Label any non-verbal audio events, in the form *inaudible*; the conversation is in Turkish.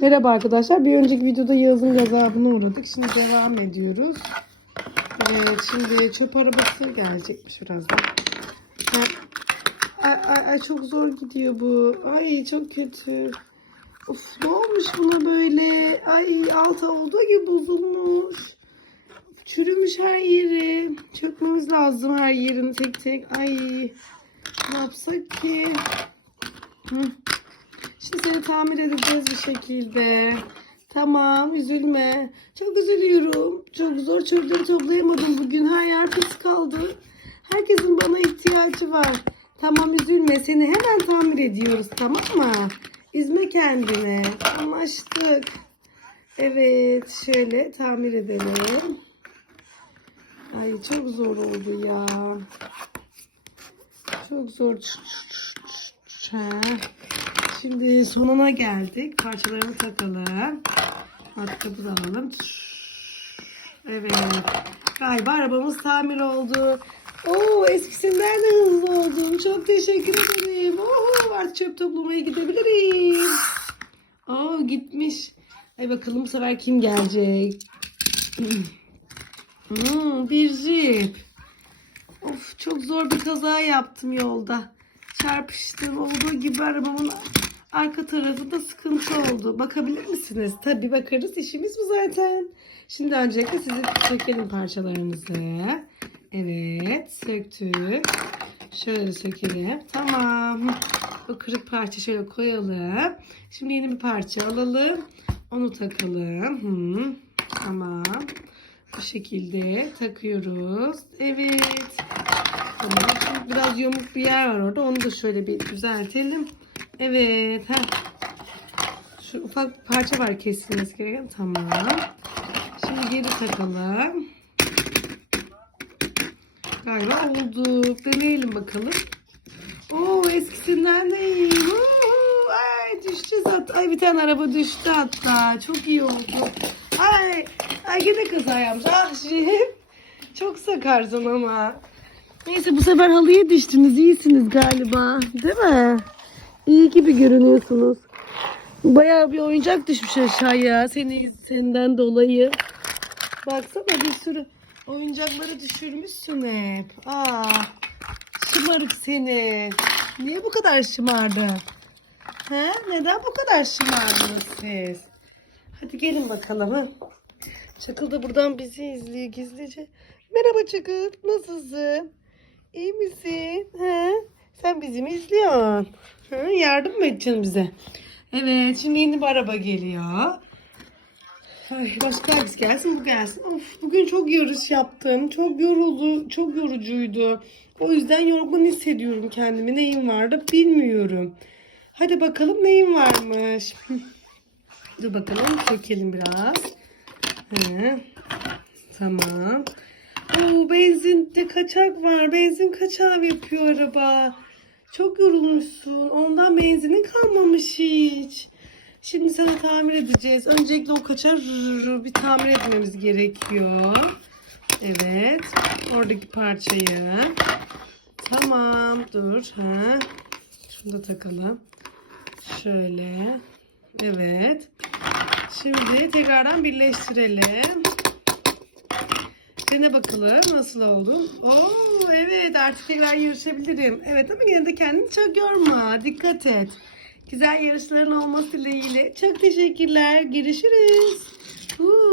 Merhaba arkadaşlar. Bir önceki videoda Yağız'ın gazabına uğradık. Şimdi devam ediyoruz. Evet, şimdi çöp arabası gelecekmiş birazdan. Ay, ay, ay, çok zor gidiyor bu. Ay çok kötü. Of ne olmuş buna böyle? Ay altı olduğu gibi bozulmuş. Çürümüş her yeri. Çökmemiz lazım her yerini tek tek. Ay ne yapsak ki? Hı. Şimdi seni tamir edeceğiz bir şekilde. Tamam üzülme. Çok üzülüyorum. Çok zor çöpleri toplayamadım bugün. Her yer pis kaldı. Herkesin bana ihtiyacı var. Tamam üzülme. Seni hemen tamir ediyoruz tamam mı? Üzme kendini. Anlaştık. Evet şöyle tamir edelim. Ay çok zor oldu ya. Çok zor. Ha. Şimdi sonuna geldik. Parçalarını takalım. Matkabı da alalım. Evet. Galiba arabamız tamir oldu. Oo eskisinden de hızlı oldum. Çok teşekkür ederim. Oo, artık çöp toplamaya gidebilirim. Oo gitmiş. Ay bakalım bu sefer kim gelecek? *clears throat* Hmm, bir jip. Of çok zor bir kaza yaptım yolda. Çarpıştım. Olduğu gibi arabamın arka tarafı da sıkıntı oldu. Bakabilir misiniz? Tabii bakarız. İşimiz bu zaten. Şimdi öncelikle sizi sökelim parçalarınızı. Evet. Söktük. Şöyle sökelim. Tamam. Bu kırık parça şöyle koyalım. Şimdi yeni bir parça alalım. Onu takalım. Hı. Tamam. Bu şekilde takıyoruz. Evet. Tamam. Biraz yamuk bir yer var orada. Onu da şöyle bir düzeltelim. Evet. Heh. Şu ufak bir parça var kesilmesi gereken. Tamam. Şimdi geri takalım. Galiba oldu. Deneyelim bakalım. Oo eskisinden de iyi. Oo, ay düşeceğiz hatta. Ay bir tane araba düştü hatta. Çok iyi oldu. Ay, ay gene kaza yapmış. Ah Şerif. Çok sakarsın ama. Neyse bu sefer halıya düştünüz. İyisiniz galiba. Değil mi? İyi gibi görünüyorsunuz. Bayağı bir oyuncak düşmüş aşağıya. Seni, senden dolayı. Baksana bir sürü oyuncakları düşürmüşsün hep. Aa, şımarık seni. Niye bu kadar şımardı? He? Neden bu kadar şımardınız siz? Hadi gelin bakalım. Ha? Çakıl da buradan bizi izliyor gizlice. Merhaba Çakıl. Nasılsın? İyi misin? He? Sen bizi izliyorsun? Hı, yardım mı edeceksin bize? Evet. Şimdi yeni bir araba geliyor. Ay, başka hangisi gelsin bu gelsin. Of, bugün çok yarış yaptım. Çok yoruldu. Çok yorucuydu. O yüzden yorgun hissediyorum kendimi. Neyim vardı bilmiyorum. Hadi bakalım neyim varmış. *laughs* Dur bakalım çekelim biraz. Hı. Tamam. Oo, benzinde kaçak var. Benzin kaçağı yapıyor araba. Çok yorulmuşsun. Ondan benzinin kalmamış hiç. Şimdi sana tamir edeceğiz. Öncelikle o kaçar bir tamir etmemiz gerekiyor. Evet. Oradaki parçayı. Tamam. Dur. Ha. Şunu da takalım. Şöyle. Evet. Şimdi tekrardan birleştirelim. Dene bakalım nasıl oldu. Oo evet artık tekrar yarışabilirim. Evet ama yine de kendini çok yorma. Dikkat et. Güzel yarışların olması dileğiyle. Çok teşekkürler. Görüşürüz. Huu.